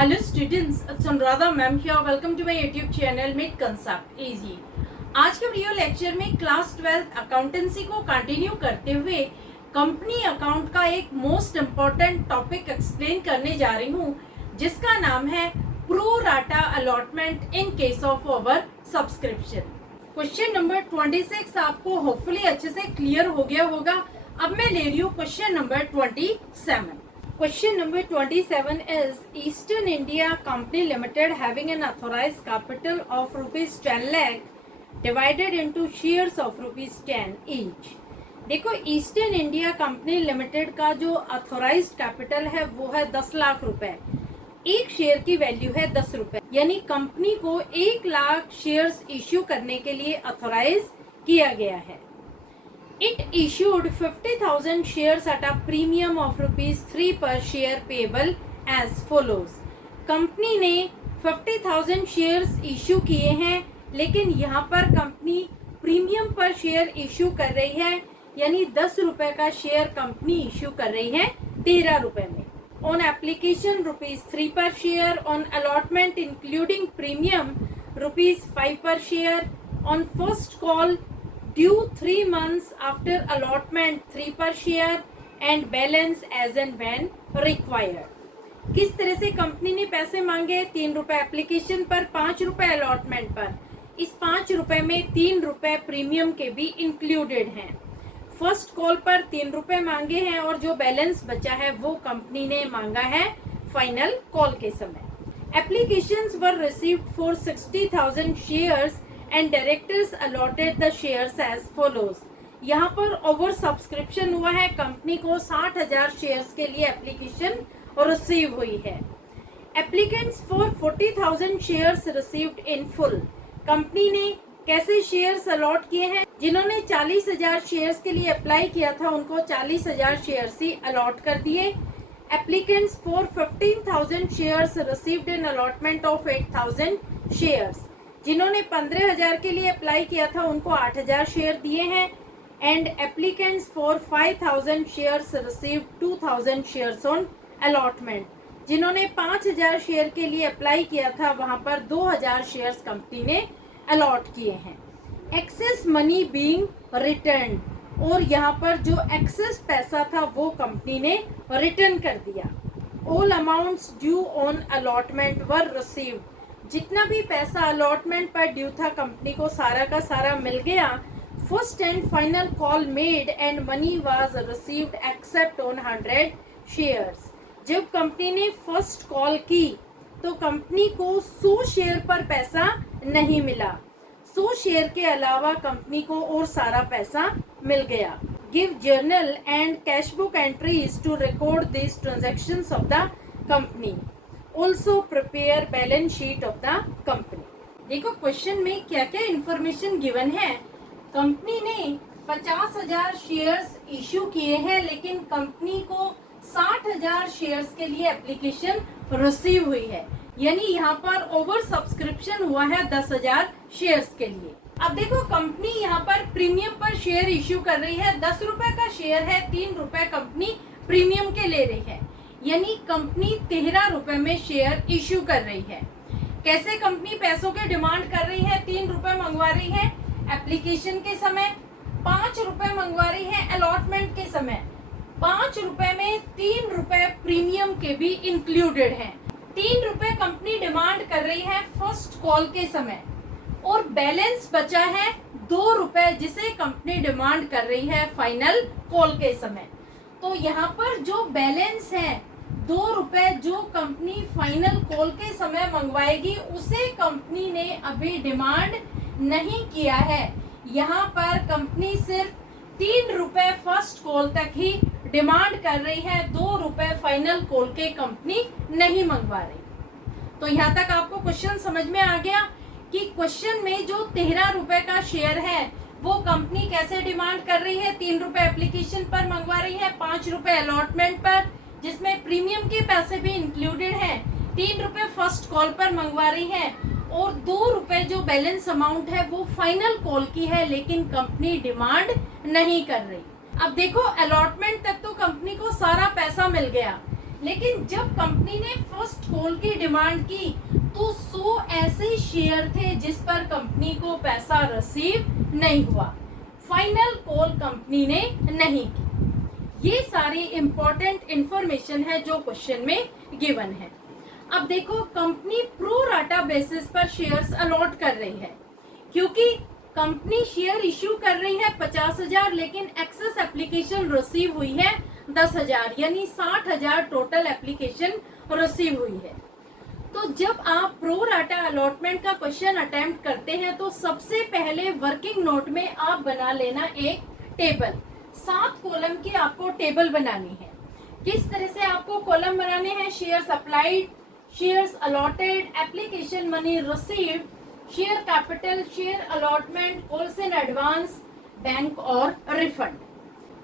Hello students, it's Anuradha ma'am here. Welcome to my YouTube channel Make Concept Easy. आज के video lecture में class 12 accountancy को continue करते हुए company account का एक मोस्ट इम्पोर्टेंट टॉपिक एक्सप्लेन करने जा रही हूँ, जिसका नाम है pro rata allotment in case of over subscription. Question number 26 आपको होपफुली अच्छे से क्लियर हो गया होगा। अब मैं ले रही हूँ question number 27। Question number 27 is Eastern India Company Limited having an authorized capital of rupees 10 lakh divided into shares of rupees 10 each। देखो ईस्टर्न इंडिया कंपनी लिमिटेड का जो अथोराइज्ड कैपिटल है वो है 10 लाख रुपए। एक शेयर की वैल्यू है 10 रुपए, यानी कंपनी को 1 लाख शेयर्स इश्यू करने के लिए अथोराइज किया गया है। It issued 50,000 shares at a premium of rupees 3 per share payable as follows। Company ने 50,000 शेयर्स इशू किए हैं, लेकिन यहाँ पर कंपनी प्रीमियम पर शेयर इशू कर रही है, यानी 10 रुपए का शेयर कंपनी इशू कर रही है 13 रुपए में। ऑन एप्लीकेशन रुपीज 3 पर share, on allotment including premium rupees 5 पर share, on first call due 3 months after allotment 3 per share and balance as and when required। किस तरह से कंपनी ने पैसे मांगे? 3 रुपए एप्लीकेशन पर, 5 रुपए अलॉटमेंट पर। इस 5 रुपए में 3 रुपए प्रीमियम के भी इंक्लूडेड हैं। फर्स्ट कॉल पर 3 रुपए मांगे हैं और जो बैलेंस बचा है वो कंपनी ने मांगा है फाइनल कॉल के समय। Applications were received for 60,000 shares and directors allotted the shares as follows. यहाँ पर ओवर सब्सक्रिप्शन हुआ है, कंपनी को 60,000 शेयर्स के लिए एप्लीकेशन रिसीव हुई है। Applicants for 40,000 shares received in full. Company ने कैसे शेयर्स अलॉट किए हैं? जिन्होंने 40,000 शेयर्स के लिए अप्लाई किया था उनको 40,000 शेयर्स ही अलॉट कर दिए। Applicants for 15,000 shares received in allotment of 8,000 shares. जिन्होंने 15,000 के लिए अप्लाई किया था उनको 8,000 शेयर दिए हैं। And applicants for 5,000 shares receive 2,000 shares on allotment. जिन्होंने 5,000 शेयर के लिए अप्लाई किया था वहां पर 2,000 शेयर्स कंपनी ने अलॉट किए हैं। एक्सेस मनी बीइंग रिटर्न, और यहाँ पर जो एक्सेस पैसा था वो कंपनी ने रिटर्न कर दिया। All amounts due on allotment were received. जितना भी पैसा अलॉटमेंट पर ड्यू था कंपनी को सारा का सारा मिल गया। First and final call made and money was received except on 100 shares. जब कंपनी ने फर्स्ट कॉल की तो कंपनी को 100 शेयर पर पैसा नहीं मिला। 100 शेयर के अलावा कंपनी को और सारा पैसा मिल गया। Give journal and cash book entries to record this transactions of the company. Also prepare balance sheet of the company। देखो क्वेश्चन में क्या क्या इंफॉर्मेशन गिवन है। कंपनी ने 50,000 शेयर्स इश्यू किए हैं, लेकिन कंपनी को 60,000 शेयर्स के लिए एप्लीकेशन रिसीव हुई है, यानी यहाँ पर ओवर सब्सक्रिप्शन हुआ है 10,000 शेयर्स के लिए। अब देखो कंपनी यहाँ पर प्रीमियम पर शेयर इश्यू कर रही है। 10 रुपए का शेयर है, 3 रुपए कंपनी प्रीमियम के ले रही है, यानी कंपनी 13 रुपए में शेयर इश्यू कर रही है। कैसे कंपनी पैसों की डिमांड कर रही है? 3 रुपए मंगवा रही है एप्लीकेशन के समय, 5 रुपए मंगवा रही है अलॉटमेंट के समय। 5 रुपए में 3 रुपए प्रीमियम के भी इंक्लूडेड हैं। 3 रुपए कंपनी डिमांड कर रही है फर्स्ट कॉल के समय, और बैलेंस बचा है 2 रुपए जिसे कंपनी डिमांड कर रही है फाइनल कॉल के समय। तो यहाँ पर जो बैलेंस है 2 रुपए जो कंपनी फाइनल कॉल के समय मंगवाएगी उसे कंपनी ने अभी डिमांड नहीं किया है। यहाँ पर कंपनी सिर्फ 3 रुपए फर्स्ट कॉल तक ही डिमांड कर रही है, 2 रुपए फाइनल कॉल के कंपनी नहीं मंगवा रही। तो यहाँ तक आपको क्वेश्चन समझ में आ गया कि क्वेश्चन में जो 13 रुपए का शेयर है वो कंपनी कैसे डिमांड कर रही है। 3 रुपए एप्लीकेशन पर मंगवा रही है, 5 रुपए अलॉटमेंट पर जिसमें प्रीमियम के पैसे भी इंक्लूडेड हैं, 3 रुपए फर्स्ट कॉल पर मंगवा रही है, और 2 रुपए जो बैलेंस अमाउंट है वो फाइनल कॉल की है, लेकिन कंपनी डिमांड नहीं कर रही। अब देखो अलॉटमेंट तक तो कंपनी को सारा पैसा मिल गया, लेकिन जब कंपनी ने फर्स्ट कॉल की डिमांड की तो 100 ऐसे शेयर थे जिस पर कंपनी को पैसा रिसीव नहीं हुआ, फाइनल कॉल कंपनी ने नहीं की। ये सारी इंपॉर्टेंट इंफॉर्मेशन है जो क्वेश्चन में गिवन है। अब देखो, कंपनी प्रो राटा बेसिस पर शेयर्स अलॉट कर रही है, क्योंकि कंपनी शेयर इश्यू कर रही है 50,000, लेकिन एक्सेस एप्लीकेशन रिसीव हुई है 10,000, यानी 60,000 टोटल एप्लीकेशन रिसीव हुई है। तो जब आप प्रो राटा अलॉटमेंट का क्वेश्चन अटेम्प्ट करते हैं तो सबसे पहले वर्किंग नोट में आप बना लेना एक टेबल। 7 कॉलम की आपको टेबल बनानी है। किस तरह से आपको कॉलम बनाने हैं? Shares applied, shares allotted, application money received, share capital, share allotment, calls in advance, bank और रिफंड।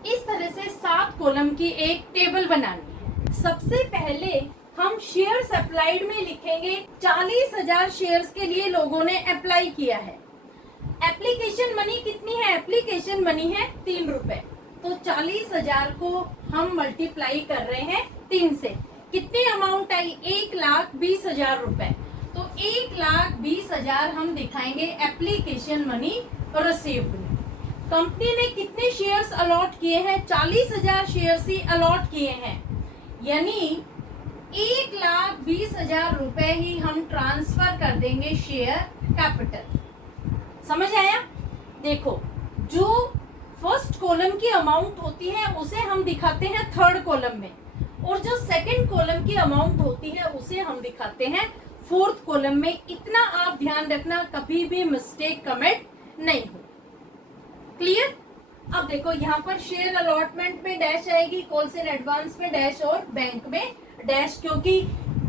इस तरह से 7 कॉलम की एक टेबल बनानी है। सबसे पहले हम शेयर्स अप्लाइड में लिखेंगे 40,000 शेयर्स के लिए लोगों ने अप्लाई किया है। एप्लीकेशन मनी कितनी है? एप्लीकेशन मनी है 3 रुपए। तो 40,000 को हम मल्टीप्लाई कर रहे हैं 3 से। कितनी अमाउंट आई? 1,20,000 रुपए। तो 1,20,000 हम दिखाएंगे एप्लीकेशन मनी रिसीव्ड में। कंपनी ने कितने शेयर्स अलॉट किए हैं? 40,000 शेयर्स ही अलॉट किए हैं, यानी 1,20,000 रुपए ही हम ट्रांसफर कर देंगे शेयर कैपिटल। समझ आया? देखो, जो फर्स्ट कॉलम की अमाउंट होती है उसे हम दिखाते हैं थर्ड कॉलम में, और जो सेकंड कॉलम की अमाउंट होती है उसे हम दिखाते हैं फोर्थ कॉलम में। इतना आप ध्यान रखना, कभी भी मिस्टेक कमिट नहीं हो। क्लियर? अब देखो, यहाँ पर शेयर अलॉटमेंट में डैश आएगी, कॉल्स इन एडवांस में डैश और बैंक में डैश, क्योंकि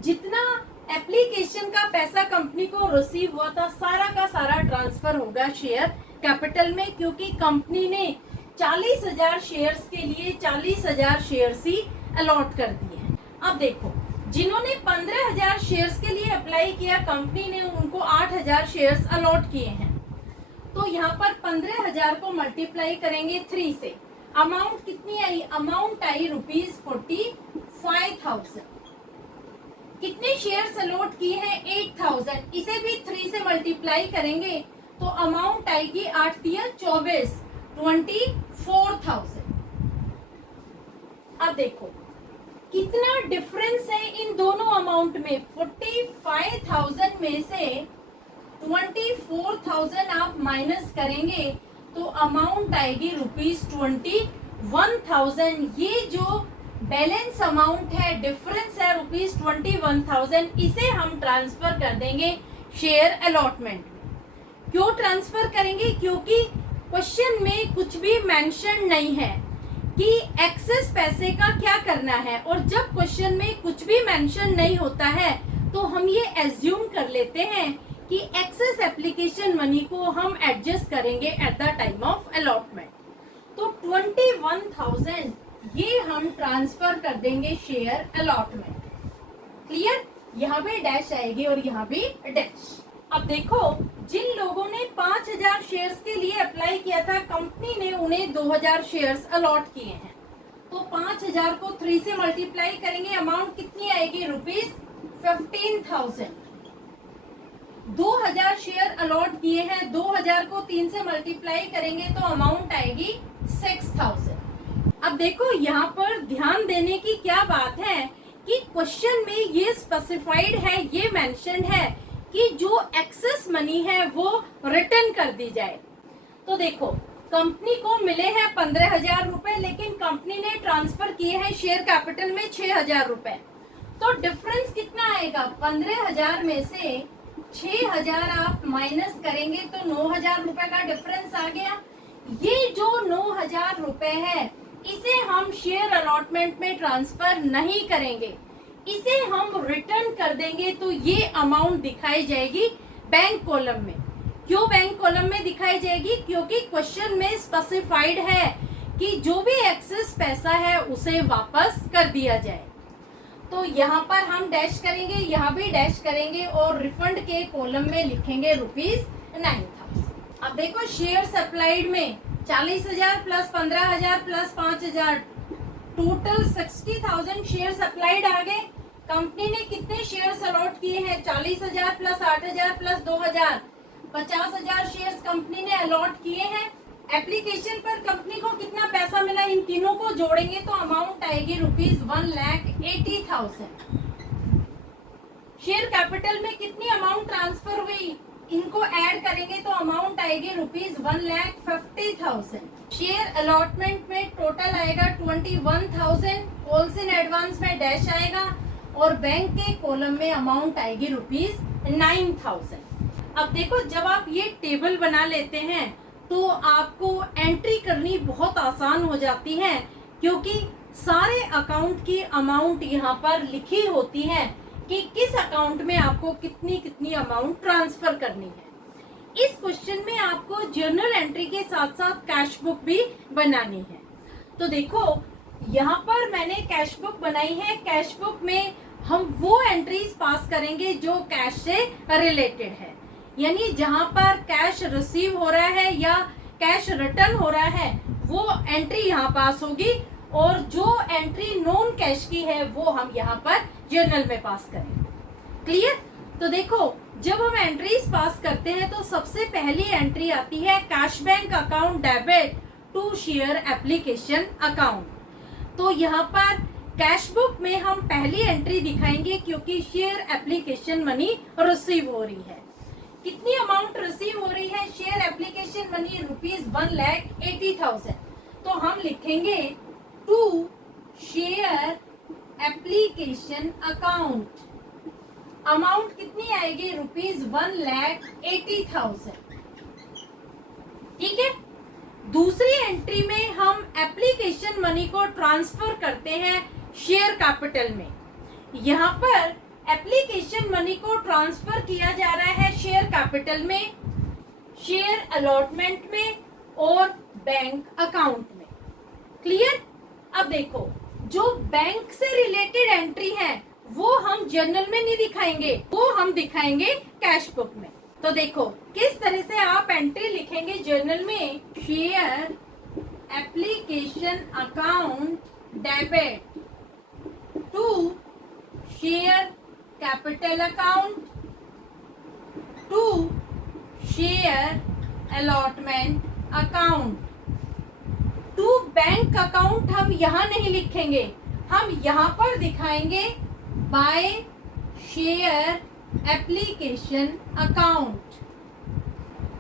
जितना एप्लीकेशन का पैसा कंपनी को रिसीव हुआ था सारा का सारा ट्रांसफर होगा शेयर कैपिटल में, क्योंकि कंपनी ने 40,000 शेयर्स के लिए 40,000 शेयर्स ही अलॉट कर दिए हैं। अब देखो, जिन्होंने 15,000 शेयर्स के लिए अप्लाई किया, कंपनी ने उनको 8,000 शेयर्स अलॉट किए हैं। तो यहाँ पर 15,000 को मल्टीप्लाई करेंगे 3 से। अमाउंट कितनी आई? Amount I ₹45,000। कितने शेयर्स अलॉट किए हैं? 8,000। इसे भी 3 से मल्टीप्लाई करेंगे तो अमाउंट आएगी 8 या 24, 24,000। अब देखो कितना डिफरेंस है इन दोनों अमाउंट में। 45,000 में से 24,000 आप माइनस करेंगे तो अमाउंट आएगी ₹21,000। ये जो बैलेंस अमाउंट है, डिफरेंस है ₹21,000, इसे हम ट्रांसफर कर देंगे शेयर अलॉटमेंट में। क्यों ट्रांसफर करेंगे? क्योंकि क्वेश्चन में कुछ भी मेंशन नहीं है कि एक्सेस पैसे का क्या करना है, और जब क्वेश्चन में कुछ भी मेंशन नहीं होता है तो हम ये एज्यूम कर लेते हैं कि एक्सेस एप्लीकेशन मनी को हम एडजस्ट करेंगे at the time of allotment. तो 21,000 ये हम ट्रांसफर कर देंगे शेयर अलॉटमेंट। क्लियर? यहाँ भी डैश आएगी और यहाँ भी डैश। अब देखो, जिन लोगों ने 5,000 शेयर्स के लिए अप्लाई किया था, कंपनी ने उन्हें 2,000 शेयर्स अलॉट किए हैं। तो 5,000 को 3 से मल्टीप्लाई करेंगे, अमाउंट कितनी आएगी? ₹15,000। 2,000 शेयर अलॉट किए हैं, 2,000 को 3 से मल्टीप्लाई करेंगे तो अमाउंट आएगी 6,000। अब देखो, यहाँ पर ध्यान देने की क्या बात है कि क्वेश्चन में ये स्पेसिफाइड है, ये मेंशन है कि जो एक्सेस मनी है वो रिटर्न कर दी जाए। तो देखो, कंपनी को मिले हैं 15,000 रुपए, लेकिन कंपनी ने ट्रांसफर किए हैं शेयर कैपिटल में 6,000 रुपए। तो डिफरेंस कितना आएगा? 15,000 में से 6,000 आप माइनस करेंगे तो 9,000 रुपए का डिफरेंस आ गया। ये जो 9,000 रुपए है इसे हम शेयर अलॉटमेंट में ट्रांसफर नहीं करेंगे, इसे हम रिटर्न कर देंगे। तो ये अमाउंट दिखाई जाएगी बैंक कॉलम में। क्यों बैंक कॉलम में दिखाई जाएगी? क्योंकि क्वेश्चन में स्पेसिफाइड है कि जो भी एक्सेस पैसा है उसे वापस कर दिया जाए। तो यहाँ पर हम डैश करेंगे, यहाँ भी डैश करेंगे और रिफंड के कॉलम में लिखेंगे ₹9,000। अब देखो, शेयर सप्लाइड में 40,000 plus 15,000 plus 5,000 total 60,000 shares applied आ गए। कंपनी ने कितने शेयर्स अलॉट किए हैं? 40,000 प्लस 8,000 प्लस 2,000, 50,000 शेयर्स कंपनी ने अलॉट किए हैं। एप्लीकेशन पर कंपनी को कितना पैसा मिला? इन तीनों को जोड़ेंगे तो अमाउंट आएगी ₹1,80,000। शेयर कैपिटल में कितनी अमाउंट ट्रांसफर हुई? इनको ऐड करेंगे तो अमाउंट आएगी ₹1,50,000। शेयर अलॉटमेंट में टोटल आएगा 21,000, कॉल्स इन एडवांस में डैश आएगा और बैंक के कॉलम में अमाउंट आएगी ₹9,000। अब देखो, जब आप ये टेबल बना लेते हैं तो आपको एंट्री करनी बहुत आसान हो जाती है, क्योंकि सारे अकाउंट की अमाउंट यहाँ पर लिखी होती है कि किस अकाउंट में आपको कितनी कितनी अमाउंट ट्रांसफर करनी है। इस क्वेश्चन में आपको जर्नल एंट्री के साथ साथ कैश बुक भी बनानी है। तो देखो, यहाँ पर मैंने कैश बुक बनाई है। कैश बुक में हम वो एंट्रीज पास करेंगे जो कैश से रिलेटेड है, यानी जहां पर कैश रिसीव हो रहा है या कैश रिटर्न हो रहा है वो एंट्री यहाँ पास होगी, और जो एंट्री नॉन कैश की है वो हम यहाँ पर जर्नल में पास करेंगे। क्लियर? तो देखो, जब हम एंट्रीज पास करते हैं तो सबसे पहली एंट्री आती है cash bank account debit to share application account. तो यहाँ पर कैश बुक में हम पहली एंट्री दिखाएंगे क्योंकि शेयर एप्लीकेशन मनी रिसीव हो रही है। कितनी अमाउंट रिसीव हो रही है? Share application money ₹1,80,000। तो हम लिखेंगे to share application account. Amount कितनी आएगी? ₹1,80,000। ठीक है। दूसरी एंट्री में हम एप्लीकेशन मनी को ट्रांसफर करते हैं शेयर कैपिटल में। यहाँ पर एप्लीकेशन मनी को ट्रांसफर किया जा रहा है शेयर कैपिटल में, शेयर अलॉटमेंट में और बैंक अकाउंट में। क्लियर? अब देखो, जो बैंक से रिलेटेड एंट्री है वो हम जर्नल में नहीं दिखाएंगे, वो हम दिखाएंगे कैश बुक में। तो देखो किस तरह से आप एंट्री लिखेंगे जर्नल में। Share application account debit to share capital account to share allotment account to bank account हम यहाँ नहीं लिखेंगे, हम यहाँ पर दिखाएंगे by share application account.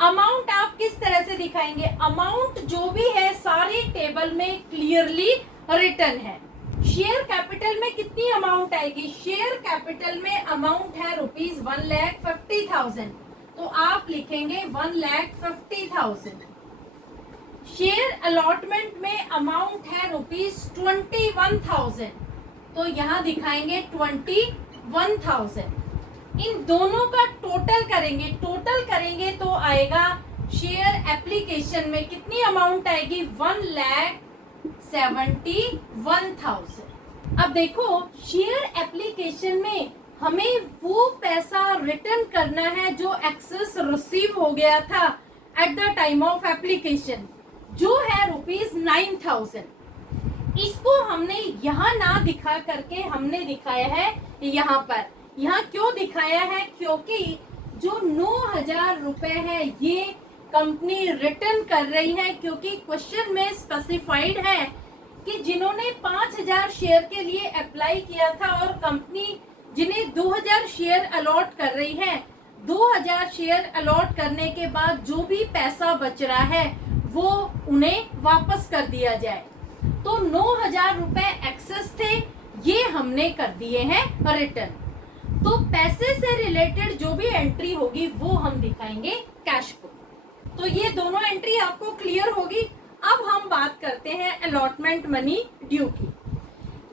Amount आप किस तरह से दिखाएंगे? अमाउंट जो भी है सारे टेबल में क्लियरली रिटन है। शेयर कैपिटल में कितनी अमाउंट आएगी? शेयर कैपिटल में अमाउंट है ₹1,50,000, तो आप लिखेंगे 1,50,000। शेयर अलॉटमेंट में अमाउंट है ₹21,000, तो यहाँ दिखाएंगे 21,000। इन दोनों का टोटल करेंगे तो आएगा शेयर एप्लीकेशन में कितनी अमाउंट आएगी? 1,71,000। अब देखो, शेयर एप्लीकेशन में हमें वो पैसा रिटर्न करना है जो एक्सेस रिसीव हो गया था at the time of application, जो है ₹9,000। इसको हमने यहाँ ना दिखा करके हमने दिखाया है यहाँ पर। यहाँ क्यों दिखाया है? क्योंकि जो 9,000 रुपए है ये कंपनी रिटर्न कर रही है, क्योंकि क्वेश्चन में स्पेसिफाइड है कि जिन्होंने 5,000 शेयर के लिए अप्लाई किया था और कंपनी जिन्हें 2,000 शेयर अलॉट कर रही है, 2,000 शेयर अलॉट करने के बाद जो भी पैसा बच रहा है वो उन्हें वापस कर दिया जाए। तो 9,000 रुपए एक्सेस थे, ये हमने कर दिए हैं रिटर्न। तो पैसे से रिलेटेड जो भी एंट्री होगी वो हम दिखाएंगे कैश बुक। तो ये दोनों एंट्री आपको क्लियर होगी। अब हम बात करते हैं अलॉटमेंट मनी ड्यू की।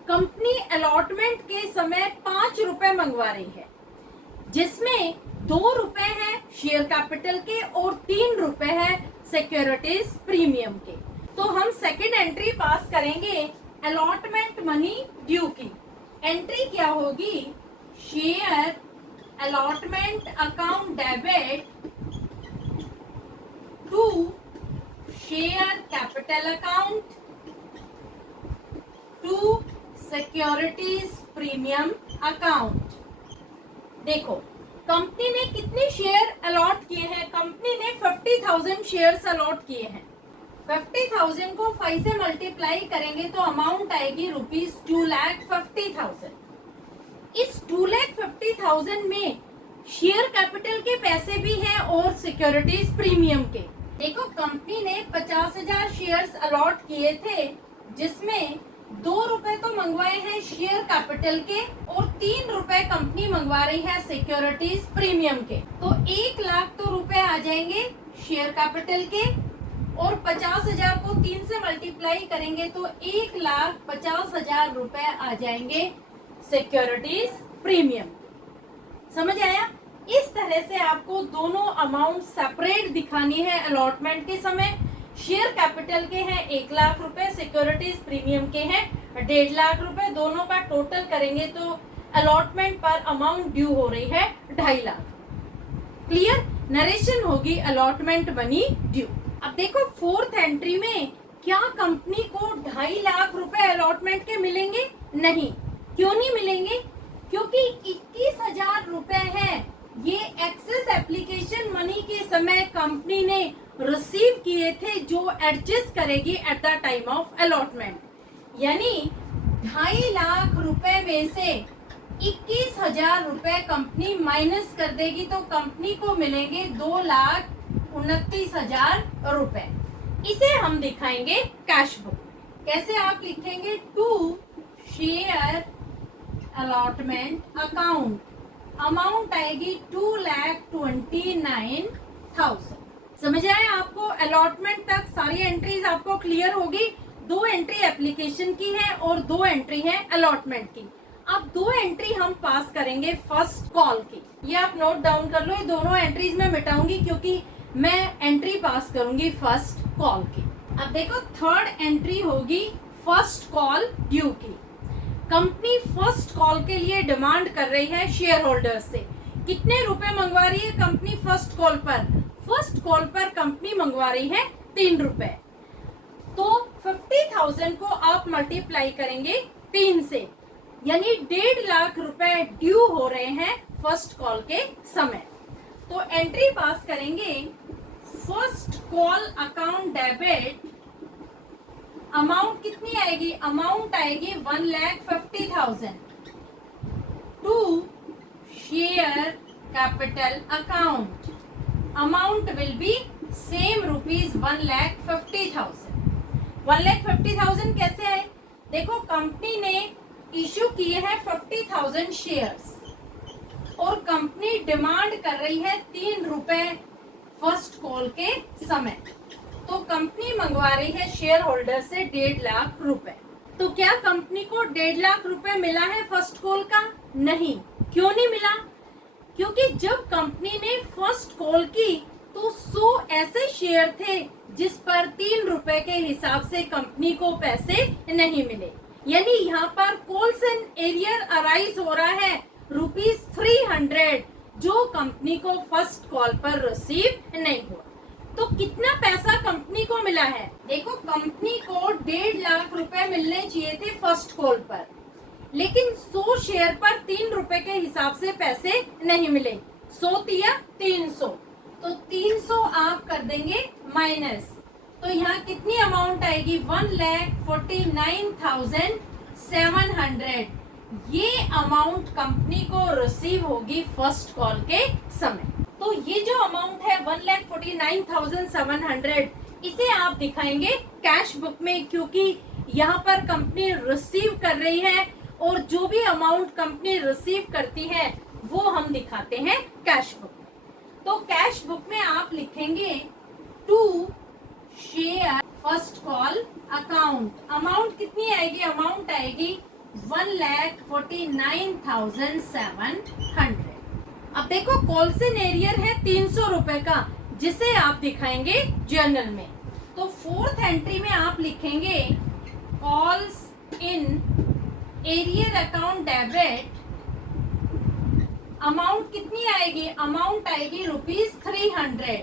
कंपनी अलॉटमेंट के समय 5 रुपए मंगवा रही है, जिसमें 2 रुपए है शेयर कैपिटल के और 3 रुपए है सिक्योरिटीज प्रीमियम के। तो हम सेकंड एंट्री पास करेंगे अलॉटमेंट मनी ड्यू की। एंट्री क्या होगी? Share allotment account debit to share capital account to securities premium account. देखो कंपनी ने कितने शेयर अलॉट किए हैं, कंपनी ने 50,000 शेयर्स अलॉट किए हैं। 50,000 को 5 से मल्टीप्लाई करेंगे तो अमाउंट आएगी ₹2,50,000। इस 2,50,000 में शेयर कैपिटल के पैसे भी हैं और सिक्योरिटीज प्रीमियम के। देखो कंपनी ने 50,000 शेयर्स अलॉट किए थे, जिसमें ₹2 तो मंगवाए हैं शेयर कैपिटल के और ₹3 कंपनी मंगवा रही है सिक्योरिटीज प्रीमियम के। तो 1 लाख तो रुपए आ जाएंगे शेयर कैपिटल के और 50,000 को 3 से मल्टीप्लाई करेंगे तो 1,50,000 रुपए आ जाएंगे सिक्योरिटीज प्रीमियम। समझ आया? इस तरह से आपको दोनों अमाउंट सेपरेट दिखानी है अलॉटमेंट के समय। शेयर कैपिटल के हैं 1 लाख रुपए, सिक्योरिटीज प्रीमियम के हैं 1.5 लाख रुपए। दोनों का टोटल करेंगे तो अलॉटमेंट पर अमाउंट ड्यू हो रही है 2.5 लाख। क्लियर? नरेशन होगी अलॉटमेंट मनी ड्यू। अब देखो फोर्थ एंट्री में क्या कंपनी को 2.5 लाख रुपए अलॉटमेंट के मिलेंगे? नहीं। क्यों नहीं मिलेंगे? क्योंकि 21,000 रुपए है ये एक्सेस एप्लीकेशन मनी के समय कंपनी ने रिसीव किए थे, जो एडजस्ट करेगी at the time of allotment. यानी 2.5 लाख रुपए में से 21,000 रुपए कंपनी माइनस कर देगी तो कंपनी को मिलेंगे 2,29,000 रुपए। इसे हम दिखाएंगे कैश बुक। कैसे आप लिखेंगे? To share allotment account, amount आएगी 2,29,000। समझ आया आपको? अलॉटमेंट तक सारी एंट्रीज आपको क्लियर होगी। 2 एंट्री एप्लीकेशन की है और 2 एंट्री है अलॉटमेंट की। अब 2 एंट्री हम पास करेंगे फर्स्ट कॉल की। ये आप नोट डाउन कर लो, ये दोनों एंट्रीज में मिटाऊंगी क्योंकि मैं एंट्री पास करूंगी फर्स्ट कॉल की। अब देखो थर्ड एंट्री होगी फर्स्ट कॉल ड्यू की। कंपनी फर्स्ट कॉल के लिए डिमांड कर रही है शेयर होल्डर्स से। कितने रुपए मंगवा रही है कंपनी फर्स्ट कॉल पर? फर्स्ट कॉल पर कंपनी मंगवा रही है ₹3। तो 50,000 को आप मल्टीप्लाई करेंगे 3 से, यानी 1.5 लाख रुपए ड्यू हो रहे हैं फर्स्ट कॉल के समय। तो एंट्री पास करेंगे first call account debit. Amount कितनी आएगी? अमाउंट आएगी 1,50,000 to share capital account. Amount will be same ₹1,50,000। 1,50,000 कैसे आए? देखो कंपनी ने इश्यू किए हैं 50,000 शेयर्स और कंपनी डिमांड कर रही है ₹3 फर्स्ट कॉल के समय। तो कंपनी मंगवा रही है शेयर होल्डर से 1.5 लाख रुपए। तो क्या कंपनी को 1.5 लाख रुपए मिला है फर्स्ट कॉल का? नहीं। क्यों नहीं मिला? क्योंकि जब कंपनी ने फर्स्ट कॉल की तो 100 ऐसे शेयर थे जिस पर ₹3 के हिसाब से कंपनी को पैसे नहीं मिले। यानी यहाँ पर कॉल्स एंड एरियर अराइज हो रहा है ₹300 जो कंपनी को फर्स्ट कॉल पर रिसीव नहीं हुआ। तो कितना पैसा कंपनी को मिला है? देखो कंपनी को 1.5 लाख रुपए मिलने चाहिए थे फर्स्ट कॉल पर, लेकिन 100 शेयर पर ₹3 के हिसाब से पैसे नहीं मिले। 100 या 300, तो 300 आप कर देंगे माइनस। तो यहाँ कितनी अमाउंट आएगी? 1,49,700। ये अमाउंट कंपनी को रिसीव होगी फर्स्ट कॉल के समय। तो ये जो अमाउंट है 1,49,700, इसे आप दिखाएंगे कैश बुक में, क्योंकि यहाँ पर कंपनी रिसीव कर रही है और जो भी अमाउंट कंपनी रिसीव करती है वो हम दिखाते हैं कैश बुक में। तो कैश बुक में आप लिखेंगे to share first call account. Amount कितनी आएगी? अमाउंट आएगी 1,49,700। अब देखो कॉल्स इन एरियर है ₹300 का, जिसे आप दिखाएंगे जर्नल में। तो फोर्थ एंट्री में आप लिखेंगे calls in arrear account debit. Amount कितनी आएगी? अमाउंट आएगी ₹300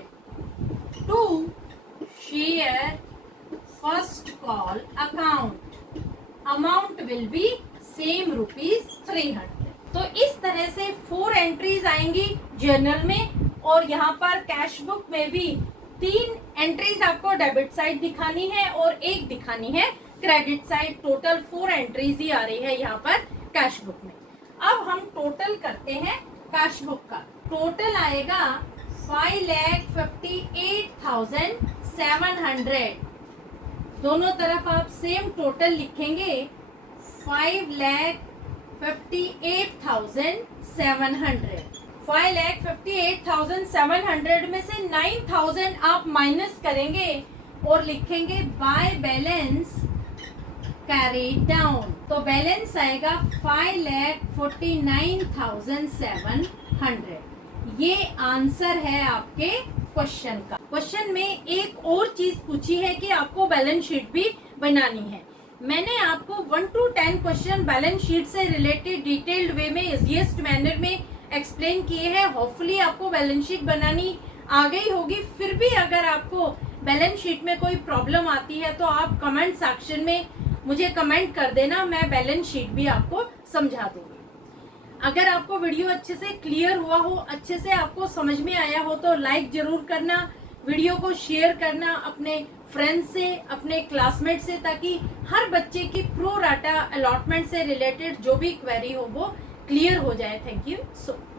to share first call account. Amount will be same ₹300। तो इस तरह से 4 एंट्रीज आएंगी जर्नल में, और यहाँ पर कैश बुक में भी 3 एंट्रीज आपको डेबिट साइड दिखानी है और 1 दिखानी है क्रेडिट साइड। टोटल 4 एंट्रीज ही आ रही है यहाँ पर कैश बुक में। अब हम टोटल करते हैं कैश बुक का। टोटल आएगा 5,58,700। दोनों तरफ आप सेम टोटल लिखेंगे 5,58,700। 5,58,700 में से 9,000 आप माइनस करेंगे और लिखेंगे बाय बैलेंस कैरी डाउन। तो बैलेंस आएगा 5,49,700। ये आंसर है आपके क्वेश्चन का। क्वेश्चन में एक और चीज पूछी है कि आपको बैलेंस शीट भी बनानी है। मैंने आपको 1 to 10 क्वेश्चन बैलेंस शीट से रिलेटेड डिटेल्ड वे में इजीएस्ट मैनर में एक्सप्लेन किए हैं। होपफुली आपको बैलेंस शीट बनानी आ गई होगी। फिर भी अगर आपको बैलेंस शीट में कोई प्रॉब्लम आती है तो आप कमेंट सेक्शन में मुझे कमेंट कर देना, मैं बैलेंस शीट भी आपको समझा दूंगी। अगर आपको वीडियो अच्छे से क्लियर हुआ हो, अच्छे से आपको समझ में आया हो तो लाइक जरूर करना, वीडियो को शेयर करना अपने फ्रेंड्स से, अपने क्लासमेट से, ताकि हर बच्चे की प्रो राटा अलॉटमेंट से रिलेटेड जो भी क्वेरी हो वो क्लियर हो जाए। Thank you so much.